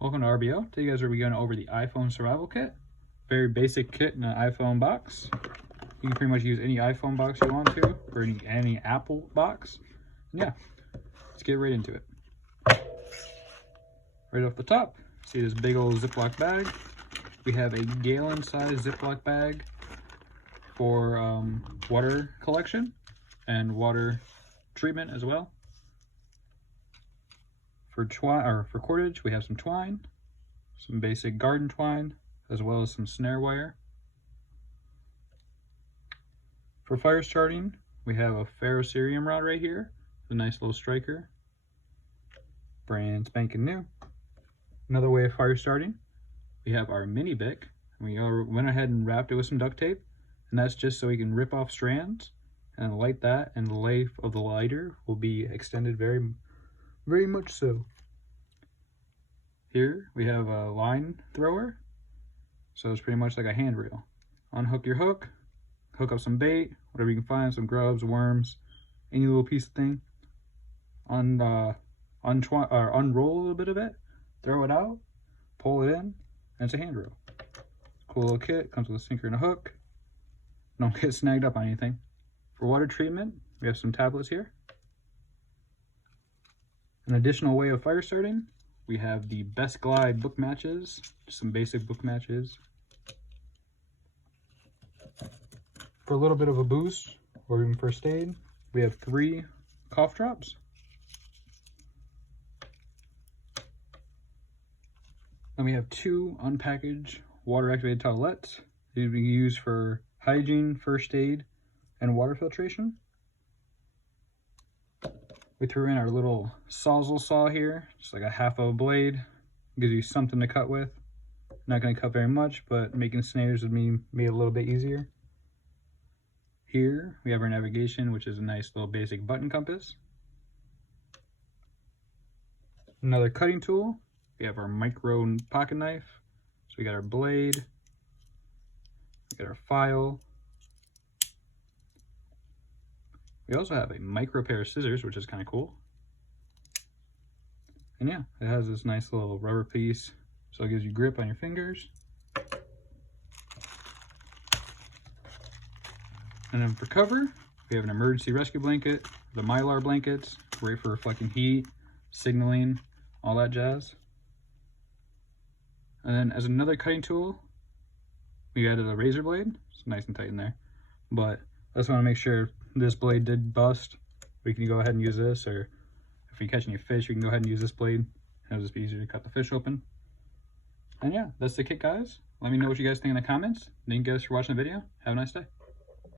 Welcome to RBO. Today guys, we're going over the iPhone survival kit. Very basic kit in an iPhone box. You can pretty much use any iPhone box you want to, or any Apple box. And yeah, let's get right into it. Right off the top, see this big old Ziploc bag. We have a gallon size Ziploc bag for water collection and water treatment as well. For cordage, we have some twine, some basic garden twine, as well as some snare wire. For fire starting, we have a ferrocerium rod right here, a nice little striker, brand spanking new. Another way of fire starting, we have our mini Bic. We went ahead and wrapped it with some duct tape, and that's just so we can rip off strands and light that, and the life of the lighter will be extended very much so. Here we have a line thrower, so it's pretty much like a handrail. Unhook your hook, hook up some bait, whatever you can find, some grubs, worms, any little piece of thing. Unroll a little bit of it, throw it out, pull it in, and it's a handrail. Cool little kit, comes with a sinker and a hook. Don't get snagged up on anything. For water treatment, we have some tablets here. An additional way of fire starting, we have the Best Glide book matches, some basic book matches. For a little bit of a boost, or even first aid, we have 3 cough drops. Then we have 2 unpackaged water activated towelettes. These will be used for hygiene, first aid, and water filtration. We threw in our little Sawzall saw here, just like a half of a blade. Gives you something to cut with. Not going to cut very much, but making snares would be made a little bit easier. Here we have our navigation, which is a nice little basic button compass. Another cutting tool. We have our micro pocket knife. So we got our blade, we got our file. We also have a micro pair of scissors, which is kind of cool. And yeah, it has this nice little rubber piece, so it gives you grip on your fingers. And then for cover, we have an emergency rescue blanket, the Mylar blankets, great for reflecting heat, signaling, all that jazz. And then as another cutting tool, we added a razor blade. It's nice and tight in there. But I just want to make sure this blade did bust. We can go ahead and use this, or if you're catching your fish, you can go ahead and use this blade. It'll just be easier to cut the fish open. And yeah, that's the kit, guys. Let me know what you guys think in the comments. Thank you guys for watching the video. Have a nice day.